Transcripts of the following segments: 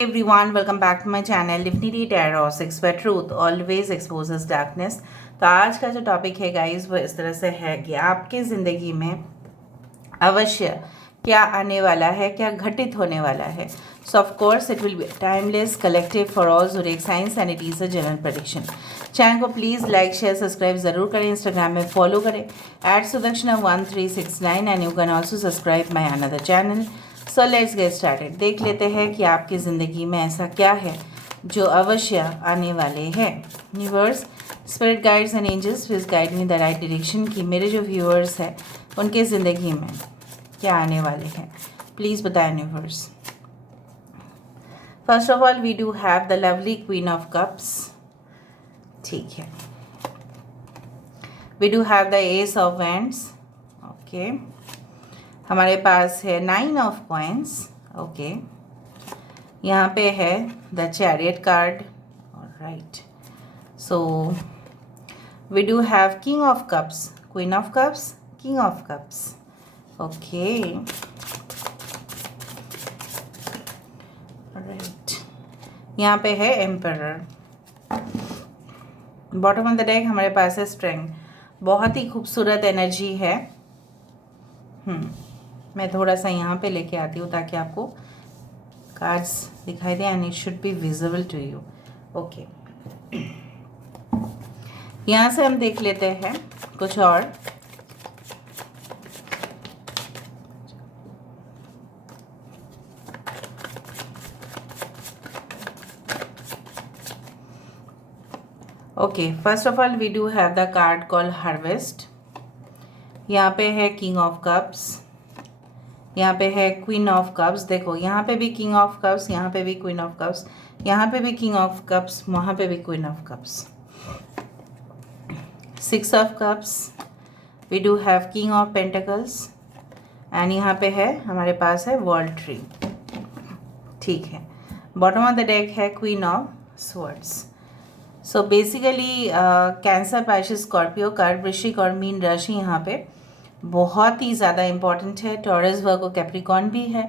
Everyone, welcome back to my channel Divinity Tarot 6 where truth always exposes darkness। तो आज का जो topic है गाइस वो इस तरह से है कि आपके ज़िंदगी में अवश्य क्या आने वाला है, क्या घटित होने वाला है। सो of course it will be timeless collective for all zodiac science and it is a general prediction. Channel को प्लीज़ लाइक शेयर सब्सक्राइब ज़रूर करें, इंस्टाग्राम में फॉलो करें @Sudakshana1369 and you can also subscribe my another channel. So let's get started. देख लेते हैं कि आपकी ज़िंदगी में ऐसा क्या है जो अवश्य आने वाले हैं। Universe, spirit guides and angels please guide me the right direction कि मेरे जो व्यूअर्स हैं उनके ज़िंदगी में क्या आने वाले हैं, प्लीज़ बताएं universe. First of all we do have the lovely queen of cups. ठीक है, we do have the ace of wands. Okay, हमारे पास है 9 ऑफ कॉइन्स। ओके, यहाँ पे है the chariot card. Right, so we do have king of cups, queen of cups, king of cups. Okay, right, यहाँ पे है emperor. Bottom of the deck हमारे पास है स्ट्रेंथ। बहुत ही खूबसूरत एनर्जी है। मैं थोड़ा सा यहाँ पे लेके आती हूँ ताकि आपको कार्ड्स दिखाई दे and it should be visible to you. Okay, यहाँ से हम देख लेते हैं कुछ और। Okay, first of all we do have the card call harvest. यहाँ पे है किंग ऑफ कप्स, यहाँ पे है क्वीन ऑफ कप्स। देखो यहाँ पे भी किंग ऑफ कप्स, यहाँ पे भी क्वीन ऑफ कप्स, यहाँ पे भी किंग ऑफ कप्स, वहाँ पे भी queen of cups. 6 of cups, we do have king of pentacles and यहाँ पे है हमारे पास है वर्ल्ड ट्री। ठीक है, बॉटम ऑफ द डेक है queen of swords. So basically cancer, Pisces, Scorpio, कर्क, वृश्चिक और मीन राशि यहाँ पे बहुत ही ज़्यादा इम्पॉर्टेंट है। टॉरस, वर्गो, कैप्रिकॉर्न भी है।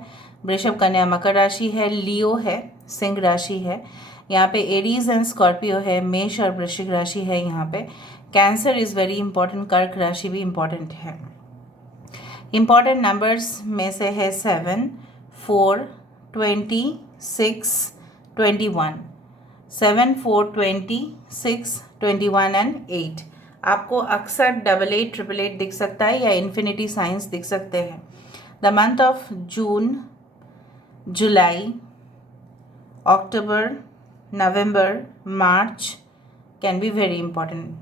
वृषभ, कन्या, मकर राशि है। लियो है, सिंह राशि है। यहाँ पे एरीज एंड स्कॉर्पियो है। मेष और वृश्चिक राशि है। यहाँ पे कैंसर इज़ वेरी इंपॉर्टेंट। कर्क राशि भी इम्पॉर्टेंट है। इम्पॉर्टेंट नंबर्स में से है 7, 4, 20, 6, 21। 7, 4, 20, 6, 21 एंड 8। आपको अक्सर 88, 888 दिख सकता है या इन्फिनिटी साइंस दिख सकते हैं। The month of June, July, October, November, March can be very important.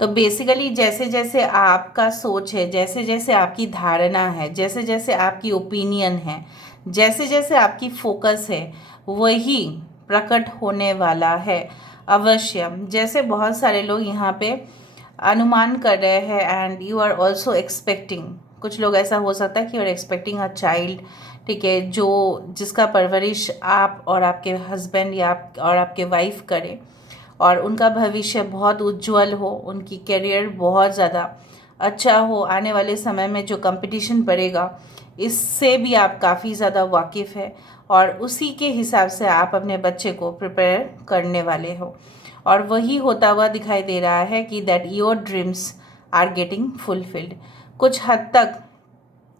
तो बेसिकली जैसे जैसे आपका सोच है, जैसे जैसे आपकी धारणा है, जैसे जैसे आपकी ओपिनियन है, जैसे जैसे आपकी फोकस है, वही प्रकट होने वाला है अवश्य। जैसे बहुत सारे लोग यहाँ पे अनुमान कर रहे हैं and you are also expecting. कुछ लोग ऐसा हो सकता है कि you are expecting a child, ठीक है, जो जिसका परवरिश आप और आपके हस्बैंड या आप और आपके वाइफ करें और उनका भविष्य बहुत उज्जवल हो, उनकी करियर बहुत ज़्यादा अच्छा हो। आने वाले समय में जो कंपटीशन बढ़ेगा इससे भी आप काफ़ी ज़्यादा वाकिफ़ है और उसी के हिसाब से आप अपने बच्चे को प्रिपेयर करने वाले हो। और वही होता हुआ दिखाई दे रहा है कि that your dreams are getting fulfilled. कुछ हद तक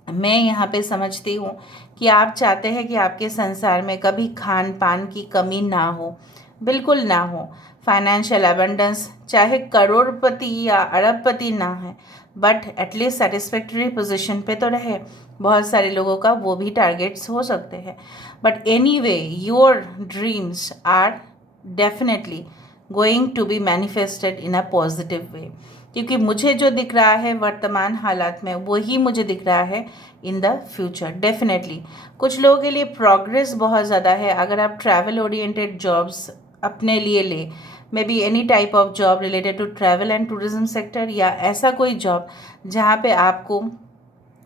मैं यहाँ पे समझती हूँ कि आप चाहते हैं कि आपके संसार में कभी खान पान की कमी ना हो, बिल्कुल ना हो। फाइनेंशियल अबंडेंस, चाहे करोड़पति या अरबपति ना है बट एटलीस्ट सेटिस्फैक्टरी पोजीशन पे तो रहे। बहुत सारे लोगों का वो भी टारगेट्स हो सकते हैं। But anyway your dreams are definitely going to be manifested in a positive way, क्योंकि मुझे जो दिख रहा है वर्तमान हालात में वही मुझे दिख रहा है इन द फ्यूचर। डेफिनेटली कुछ लोगों के लिए प्रोग्रेस बहुत ज़्यादा है। अगर आप ट्रैवल ओरिएंटेड जॉब्स अपने लिए ले, maybe any type of job related to travel and tourism sector, या ऐसा कोई जॉब जहाँ पे आपको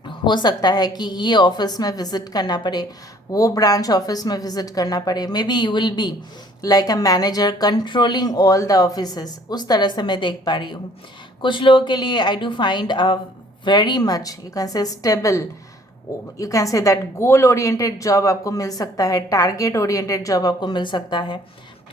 हो सकता है कि ये ऑफिस में विज़िट करना पड़े, वो ब्रांच ऑफिस में विज़िट करना पड़े। May be you will be like a manager controlling all the offices, उस तरह से मैं देख पा रही हूँ। कुछ लोगों के लिए आई do find a very much you can से stable you can say that goal oriented job आपको मिल सकता है, टारगेट ओरिएंटेड जॉब आपको मिल सकता है।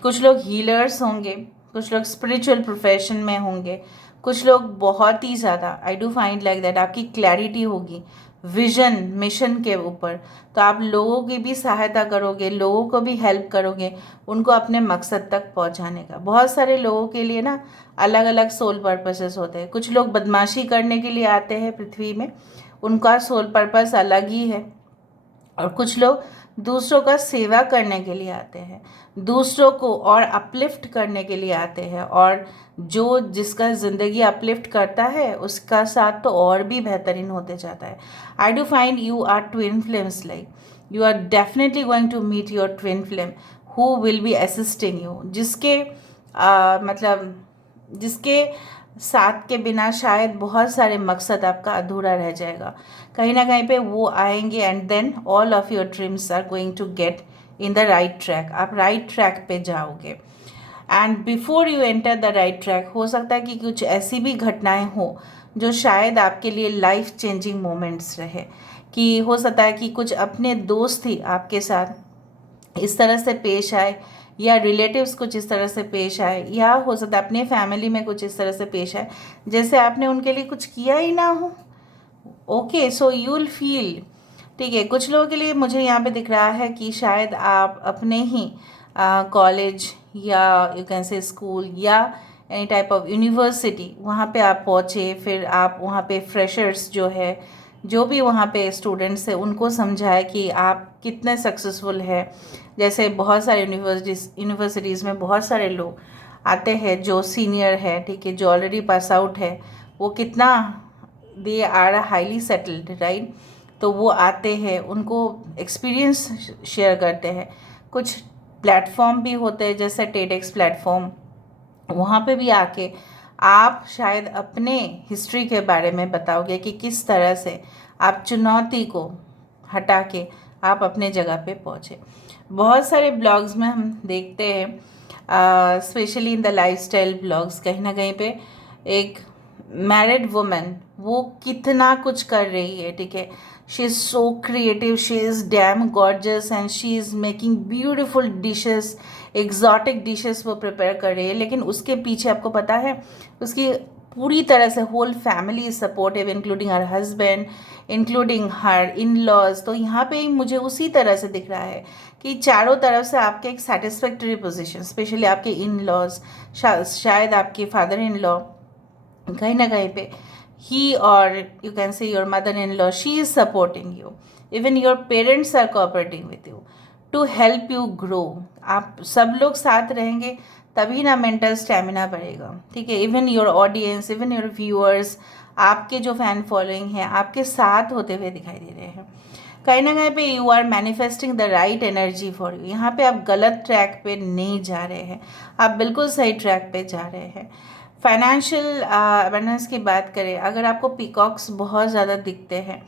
कुछ लोग हीलर्स होंगे, कुछ लोग स्पिरिचुअल प्रोफेशन में होंगे, कुछ लोग बहुत ही ज़्यादा, आई डू फाइंड लाइक दैट, आपकी क्लैरिटी होगी विजन मिशन के ऊपर, तो आप लोगों की भी सहायता करोगे, लोगों को भी हेल्प करोगे उनको अपने मकसद तक पहुंचाने का। बहुत सारे लोगों के लिए ना अलग अलग सोल पर्पसेस होते हैं। कुछ लोग बदमाशी करने के लिए आते हैं पृथ्वी में, उनका सोल पर्पस अलग ही है। और कुछ लोग दूसरों का सेवा करने के लिए आते हैं, दूसरों को और अपलिफ्ट करने के लिए आते हैं, और जो जिसका ज़िंदगी अपलिफ्ट करता है उसका साथ तो और भी बेहतरीन होते जाता है। I do find you are twin flames, like you are definitely going to meet your twin flame who will be assisting you, जिसके मतलब जिसके साथ के बिना शायद बहुत सारे मकसद आपका अधूरा रह जाएगा। कहीं ना कहीं पे वो आएंगे and then all of your dreams are going to get in the right track. आप राइट ट्रैक पे जाओगे। And before you enter the right track, हो सकता है कि कुछ ऐसी भी घटनाएं हो जो शायद आपके लिए लाइफ चेंजिंग मोमेंट्स रहे, कि हो सकता है कि कुछ अपने दोस्त ही आपके साथ इस तरह से पेश आए, या रिलेटिव्स कुछ इस तरह से पेश आए, या हो सकता है अपने फैमिली में कुछ इस तरह से पेश आए जैसे आपने उनके लिए कुछ किया ही ना हो। Okay, so you will feel, ठीक है। कुछ लोगों के लिए मुझे यहाँ पे दिख रहा है कि शायद आप अपने ही कॉलेज या यू कैन से स्कूल या एनी टाइप ऑफ यूनिवर्सिटी, वहाँ पे आप पहुँचे, फिर आप वहाँ पे फ्रेशर्स जो है, जो भी वहाँ पे स्टूडेंट्स हैं उनको समझाए कि आप कितने सक्सेसफुल है। जैसे बहुत सारे यूनिवर्सिटीज़ में बहुत सारे लोग आते हैं जो सीनियर है, ठीक है, जो ऑलरेडी पास आउट है, वो कितना they are highly settled, right. तो वो आते हैं, उनको एक्सपीरियंस शेयर करते हैं। कुछ प्लेटफॉर्म भी होते हैं जैसे टेडेक्स प्लेटफॉर्म, वहाँ पे भी आके आप शायद अपने हिस्ट्री के बारे में बताओगे कि किस तरह से आप चुनौती को हटा के आप अपने जगह पे पहुँचे। बहुत सारे ब्लॉग्स में हम देखते हैं, specially in the lifestyle blogs, कहीं ना कहीं पे एक मैरिड वुमेन वो कितना कुछ कर रही है, ठीक है, she is so creative, she is dam gorgeous and she is making beautiful dishes, exotic dishes वो प्रिपेयर कर रही है, लेकिन उसके पीछे आपको पता है उसकी पूरी तरह से whole family is supportive, including her husband, including her in laws. तो यहाँ पे मुझे उसी तरह से दिख रहा है कि चारों तरफ से आपके एक सेटिस्फैक्टरी पोजीशन, स्पेशली आपके इन लॉज, शायद आपके फादर इन लॉ, कहीं ना कहीं पे ही और you can say your mother in law, she is supporting you, even your parents are cooperating with you to help you grow. आप सब लोग साथ रहेंगे तभी ना मेंटल स्टेमिना बढ़ेगा, ठीक है। Even your audience, even your viewers, आपके जो फैन फॉलोइंग है आपके साथ होते हुए दिखाई दे रहे हैं। कहीं ना कहीं पे you are manifesting the right energy for you. यहाँ पे आप गलत ट्रैक पे नहीं जा रहे हैं, आप बिल्कुल सही ट्रैक पे जा रहे हैं। फाइनेंशियल अबंडेंस की बात करें, अगर आपको पीकॉक्स बहुत ज़्यादा दिखते हैं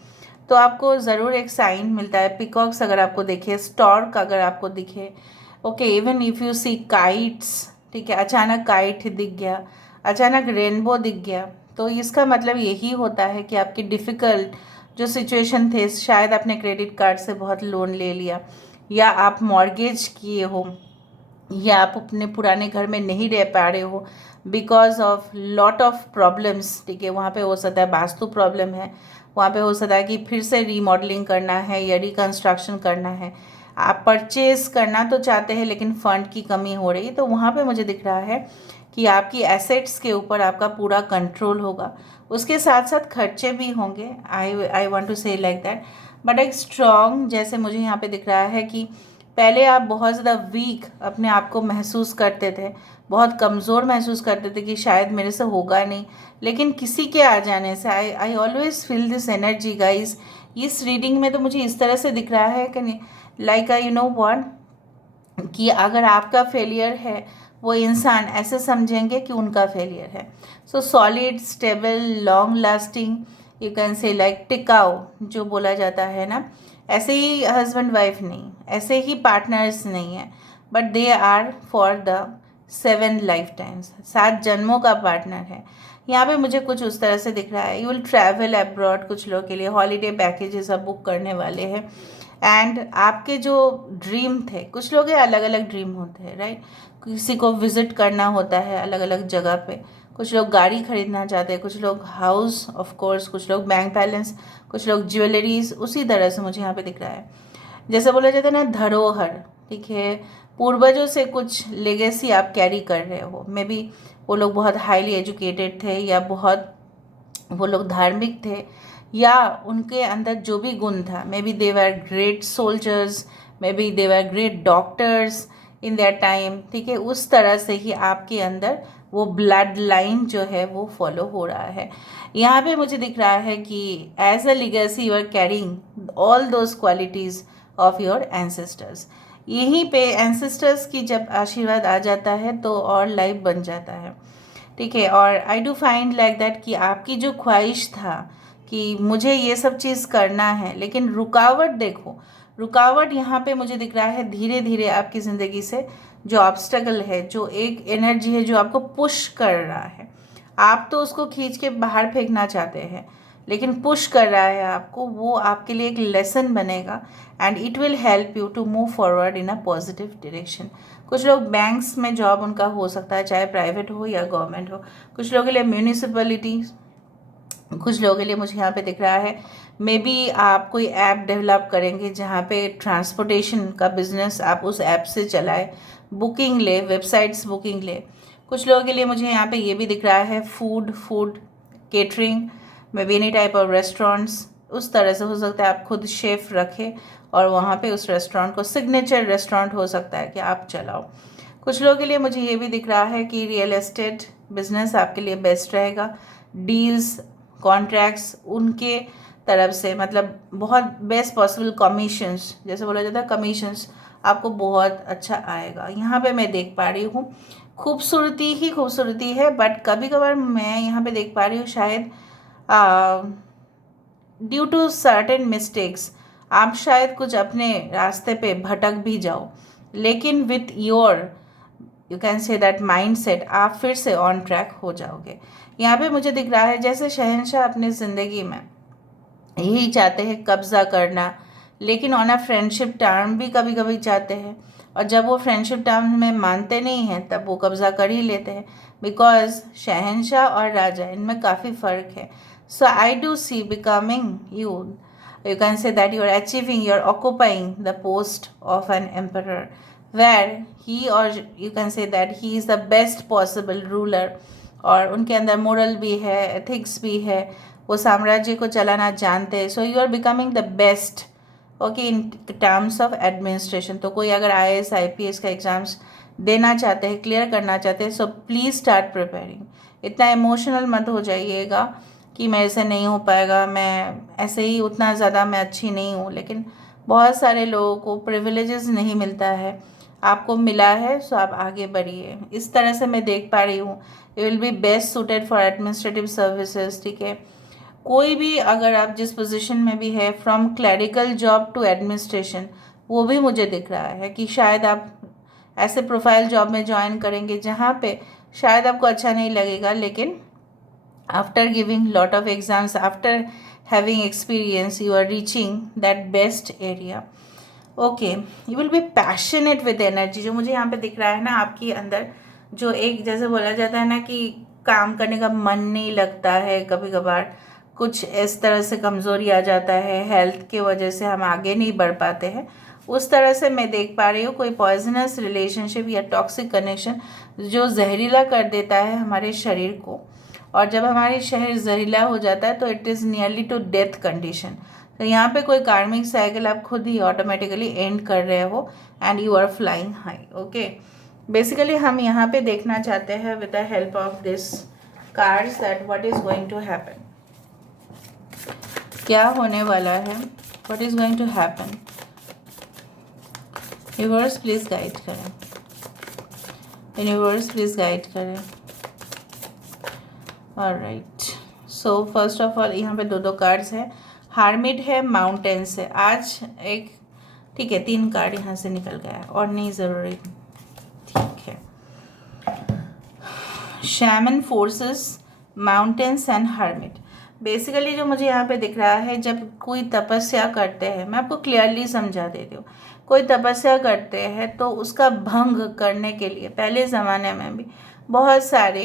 तो आपको ज़रूर एक साइन मिलता है। पीकॉक्स अगर आपको दिखे, स्टॉर्क अगर आपको दिखे, okay, even if you see kites, ठीक है, अचानक काइट दिख गया, अचानक रेनबो दिख गया, तो इसका मतलब यही होता है कि आपकी डिफ़िकल्ट जो सिचुएशन थे, शायद आपने क्रेडिट कार्ड से बहुत लोन ले लिया, या आप मॉर्गेज किए हो, या आप अपने पुराने घर में नहीं रह पा रहे हो because of lot of problems, ठीक है। वहाँ पे हो सकता है वास्तु प्रॉब्लम है, वहाँ पे हो सकता है कि फिर से रीमॉडलिंग करना है या रिकन्स्ट्रक्शन करना है, आप परचेज करना तो चाहते हैं लेकिन फंड की कमी हो रही है, तो वहाँ पे मुझे दिख रहा है कि आपकी एसेट्स के ऊपर आपका पूरा कंट्रोल होगा। उसके साथ साथ खर्चे भी होंगे, आई वांट टू से लाइक दैट, बट एक स्ट्रॉन्ग, जैसे मुझे यहाँ पे दिख रहा है कि पहले आप बहुत ज़्यादा वीक अपने आप को महसूस करते थे, बहुत कमज़ोर महसूस करते थे कि शायद मेरे से होगा नहीं, लेकिन किसी के आ जाने से I always feel this energy guys. इस रीडिंग में तो मुझे इस तरह से दिख रहा है कि लाइक यू नो व्हाट, कि अगर आपका फेलियर है वो इंसान ऐसे समझेंगे कि उनका फेलियर है। सो solid, stable, long lasting, you can से लाइक टिकाऊ जो बोला जाता है ना, ऐसे ही हस्बैंड वाइफ नहीं, ऐसे ही पार्टनर्स नहीं है, but they are for the 7 lifetimes, 7 जन्मों का पार्टनर है। यहाँ पे मुझे कुछ उस तरह से दिख रहा है। यू विल ट्रैवल अब्रॉड, कुछ लोगों के लिए हॉलीडे पैकेजेस आप बुक करने वाले हैं। एंड आपके जो ड्रीम थे, कुछ लोग अलग अलग ड्रीम होते हैं, राइट। किसी को विजिट करना होता है अलग अलग जगह पे, कुछ लोग गाड़ी खरीदना चाहते हैं, कुछ लोग हाउस ऑफ कोर्स, कुछ लोग बैंक बैलेंस, कुछ लोग ज्वेलरीज। उसी तरह से मुझे यहाँ पे दिख रहा है, जैसे बोला जाता है ना धरोहर, ठीक है। पूर्वजों से कुछ लेगेसी आप कैरी कर रहे हो। मे बी वो लोग बहुत हाईली एजुकेटेड थे, या बहुत वो लोग धार्मिक थे, या उनके अंदर जो भी गुण था, may be they were great soldiers, may be they were great doctors in their time, ठीक है। उस तरह से ही आपके अंदर वो ब्लड लाइन जो है वो फॉलो हो रहा है। यहाँ पे मुझे दिख रहा है कि as a legacy you are carrying all those qualities of your ancestors. यहीं पे एंसेस्टर्स की जब आशीर्वाद आ जाता है तो और लाइफ बन जाता है, ठीक है। और आई डू फाइंड लाइक दैट कि आपकी जो ख्वाहिश था कि मुझे ये सब चीज़ करना है, लेकिन रुकावट देखो, रुकावट यहाँ पे मुझे दिख रहा है धीरे धीरे आपकी ज़िंदगी से जो ऑब्स्टेकल है, जो एक एनर्जी है जो आपको पुश कर रहा है। आप तो उसको खींच के बाहर फेंकना चाहते हैं, लेकिन पुश कर रहा है आपको, वो आपके लिए एक लेसन बनेगा and it will help you to move forward in a positive direction. कुछ लोग बैंक्स में जॉब उनका हो सकता है, चाहे प्राइवेट हो या गवर्नमेंट हो। कुछ लोगों के लिए म्यूनिसिपलिटी, कुछ लोगों के लिए मुझे यहाँ पे दिख रहा है मे बी आप कोई ऐप डेवलप करेंगे जहाँ पे ट्रांसपोर्टेशन का बिजनेस आप उस ऐप से चलाए, बुकिंग ले, वेबसाइट्स बुकिंग ले। कुछ लोगों के लिए मुझे यहाँ पे ये भी दिख रहा है food catering, may be any type of restaurants. उस तरह से हो सकता है आप खुद शेफ रखें और वहाँ पे उस रेस्टोरेंट को सिग्नेचर रेस्टोरेंट हो सकता है कि आप चलाओ। कुछ लोगों के लिए मुझे ये भी दिख रहा है कि रियल एस्टेट बिजनेस आपके लिए बेस्ट रहेगा। डील्स, कॉन्ट्रैक्ट्स उनके तरफ से, मतलब बहुत बेस्ट पॉसिबल कमीशंस, जैसे बोला जाता है कमीशंस, आपको बहुत अच्छा आएगा। यहाँ पे मैं देख पा रही हूँ खूबसूरती ही खूबसूरती है, बट कभी कभार मैं यहाँ पे देख पा रही हूँ शायद ड्यू टू सर्टेन मिस्टेक्स आप शायद कुछ अपने रास्ते पे भटक भी जाओ, लेकिन with your you can say that mind set आप फिर से ऑन ट्रैक हो जाओगे। यहाँ पे मुझे दिख रहा है जैसे शहंशाह अपनी ज़िंदगी में यही चाहते हैं कब्ज़ा करना, लेकिन ऑन अ फ्रेंडशिप टर्म भी कभी कभी चाहते हैं, और जब वो फ्रेंडशिप टर्म में मानते नहीं हैं तब वो कब्ज़ा कर ही लेते हैं, बिकॉज शहंशाह और राजा इनमें काफ़ी फ़र्क है। So I do see becoming you can say that you are achieving, you are occupying the post of an emperor, where he, or you can say that he is the best possible ruler, और उनके अंदर moral भी है, ethics भी है, वो साम्राज्य को चलाना जानते हैं। So you are becoming the best okay in terms of administration. तो कोई अगर IAS IPS का एग्ज़ाम्स देना चाहते हैं, क्लियर करना चाहते हैं, सो प्लीज़ स्टार्ट प्रिपेयरिंग। इतना इमोशनल मत हो जाइएगा कि मेरे से नहीं हो पाएगा, मैं ऐसे ही उतना ज़्यादा मैं अच्छी नहीं हूँ। लेकिन बहुत सारे लोगों को प्रिविलेजेस नहीं मिलता है, आपको मिला है, सो आप आगे बढ़िए। इस तरह से मैं देख पा रही हूँ you will be best suited for administrative services, ठीक है। कोई भी अगर आप जिस पोजीशन में भी है, from clerical job to administration, वो भी मुझे दिख रहा है कि शायद आप ऐसे प्रोफाइल जॉब में ज्वाइन करेंगे जहाँ पे शायद आपको अच्छा नहीं लगेगा, लेकिन after giving lot of exams, after having experience, you are reaching that best area. Okay, you will be passionate with energy। जो मुझे यहाँ पे दिख रहा है ना आपके अंदर, जो एक जैसे बोला जाता है ना कि काम करने का मन नहीं लगता है, कभी कभार कुछ इस तरह से कमज़ोरी आ जाता है, हेल्थ की वजह से हम आगे नहीं बढ़ पाते हैं, उस तरह से मैं देख पा रही हूँ कोई पॉइजनस रिलेशनशिप या टॉक्सिक कनेक्शन जो जहरीला कर देता है हमारे शरीर को, और जब हमारी शरीर जहरीला हो जाता है तो it is nearly to death condition. तो यहाँ पे कोई कार्मिक साइकिल आप खुद ही ऑटोमेटिकली एंड कर रहे हो and you are flying high. Okay, basically हम यहाँ पे देखना चाहते हैं with the help of this cards that what is going to happen, क्या होने वाला है, what is going to happen. Universe please guide करें, यूनिवर्स प्लीज़ गाइड करें। Alright, so first of all यहाँ पे दो कार्ड्स हैं, हार्मिट है, माउंटेन्स है। आज एक ठीक है 3 कार्ड यहाँ से निकल गया है और नहीं ज़रूरी, ठीक है। Shaman forces mountains and hermit. Basically जो मुझे यहाँ पे दिख रहा है, जब कोई तपस्या करते हैं, मैं आपको क्लियरली समझा देती हूँ, कोई तपस्या करते हैं तो उसका भंग करने के लिए पहले ज़माने में भी बहुत सारे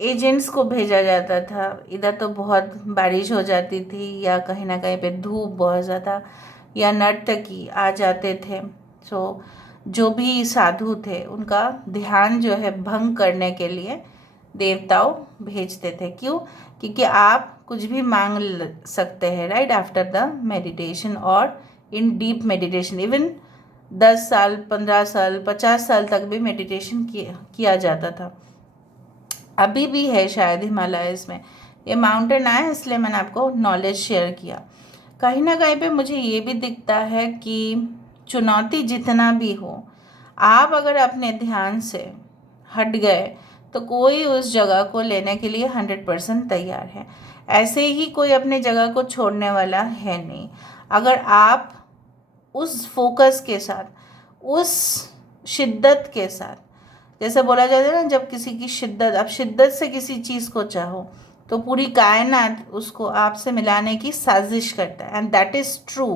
एजेंट्स को भेजा जाता था। इधर तो बहुत बारिश हो जाती थी या कहीं ना कहीं पे धूप बहुत ज़्यादा, या नर्तकी आ जाते थे। सो जो भी साधु थे उनका ध्यान जो है भंग करने के लिए देवताओं भेजते थे। क्यों? क्योंकि आप कुछ भी मांग सकते हैं, राइट, आफ्टर द मेडिटेशन और इन डीप मेडिटेशन। इवन 10 साल, 15 साल, 50 साल तक भी मेडिटेशन किया जाता था। अभी भी है शायद हिमालयस में। ये माउंटेन आया इसलिए मैंने आपको नॉलेज शेयर किया। कहीं ना कहीं पे मुझे ये भी दिखता है कि चुनौती जितना भी हो, आप अगर अपने ध्यान से हट गए तो कोई उस जगह को लेने के लिए 100% तैयार है। ऐसे ही कोई अपने जगह को छोड़ने वाला है नहीं। अगर आप उस फोकस के साथ, उस शिद्दत के साथ, जैसे बोला जाता है ना, जब किसी की शिद्दत, आप शिद्दत से किसी चीज़ को चाहो तो पूरी कायनात उसको आपसे मिलाने की साजिश करता है। And that is true.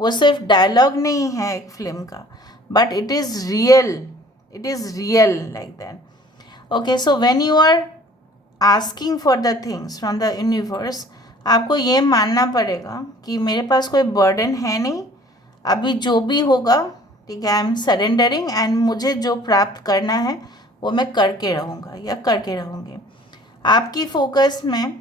वो सिर्फ डायलॉग नहीं है एक फिल्म का, but it is real, it is real like that. Okay, so when you are asking for the things from the universe, आपको ये मानना पड़ेगा कि मेरे पास कोई बर्डन है नहीं, अभी जो भी होगा, ठीक है, आई एम सरेंडरिंग, एंड मुझे जो प्राप्त करना है वो मैं करके रहूँगा या करके रहूँगी। आपकी फोकस में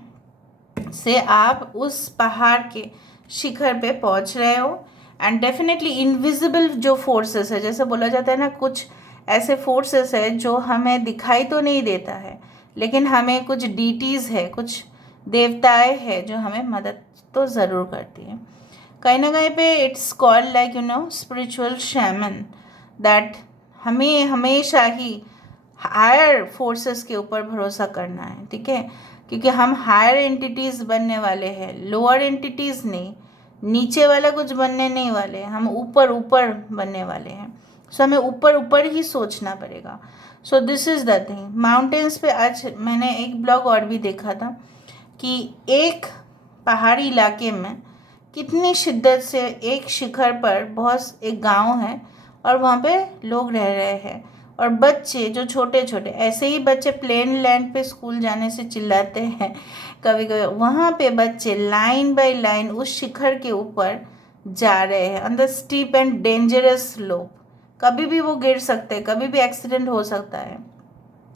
से आप उस पहाड़ के शिखर पे पहुँच रहे हो। एंड डेफिनेटली इनविजिबल जो फोर्सेस है, जैसे बोला जाता है ना, कुछ ऐसे फोर्सेस है जो हमें दिखाई तो नहीं देता है, लेकिन हमें कुछ डीटीज़ है, कुछ देवताएं हैं जो हमें मदद तो ज़रूर करती है। कहीं ना कहीं पे it's called like spiritual shaman, that हमें हमेशा ही हायर फोर्सेस के ऊपर भरोसा करना है, ठीक है, क्योंकि हम हायर एंटिटीज़ बनने वाले हैं, लोअर एंटिटीज़ नहीं, नीचे वाला कुछ बनने नहीं वाले, हम ऊपर ऊपर बनने वाले हैं। सो हमें ऊपर ऊपर ही सोचना पड़ेगा। So this is the thing. Mountains पे आज मैंने एक ब्लॉग और भी देखा था कि एक पहाड़ी इलाके में कितनी शिद्दत से एक शिखर पर बहुत एक गांव है और वहाँ पे लोग रह रहे हैं, और बच्चे जो छोटे छोटे, ऐसे ही बच्चे प्लेन लैंड पे स्कूल जाने से चिल्लाते हैं कभी कभी, वहाँ पे बच्चे लाइन बाय लाइन उस शिखर के ऊपर जा रहे हैं on the steep and dangerous slope. कभी भी वो गिर सकते हैं, कभी भी एक्सीडेंट हो सकता है।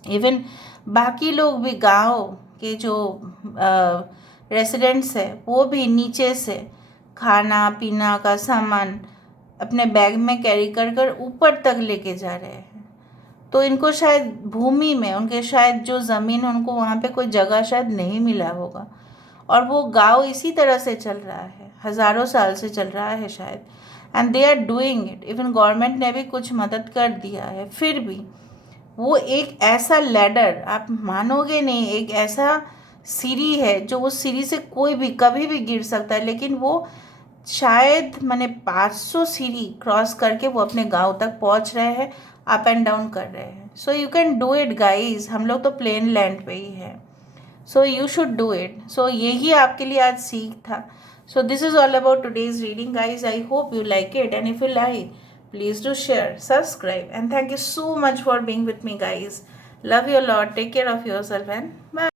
इवन बाकी लोग भी, गांव के जो रेसिडेंट्स है, वो भी नीचे से खाना पीना का सामान अपने बैग में कैरी कर कर ऊपर तक लेके जा रहे हैं। तो इनको शायद भूमि में, उनके शायद जो ज़मीन है, उनको वहाँ पे कोई जगह शायद नहीं मिला होगा, और वो गांव इसी तरह से चल रहा है, हज़ारों साल से चल रहा है शायद। And they are doing it. Even government ने भी कुछ मदद कर दिया है, फिर भी वो एक ऐसा लैडर, आप मानोगे नहीं, एक ऐसा सीढ़ी है जो उस सीढ़ी से कोई भी कभी भी गिर सकता है, लेकिन वो शायद मैंने 500 सीढ़ी क्रॉस करके वो अपने गांव तक पहुंच रहे हैं, अप एंड डाउन कर रहे हैं। So you can do it guys. हम लोग तो प्लेन लैंड पे ही है, so you should do it. So यही आपके लिए आज सीख था। So this is all about today's reading guys. I hope you like it, and if you like, please do share, subscribe, and thank you so much for being with me guys. Love you a lot. Take care of yourself and bye.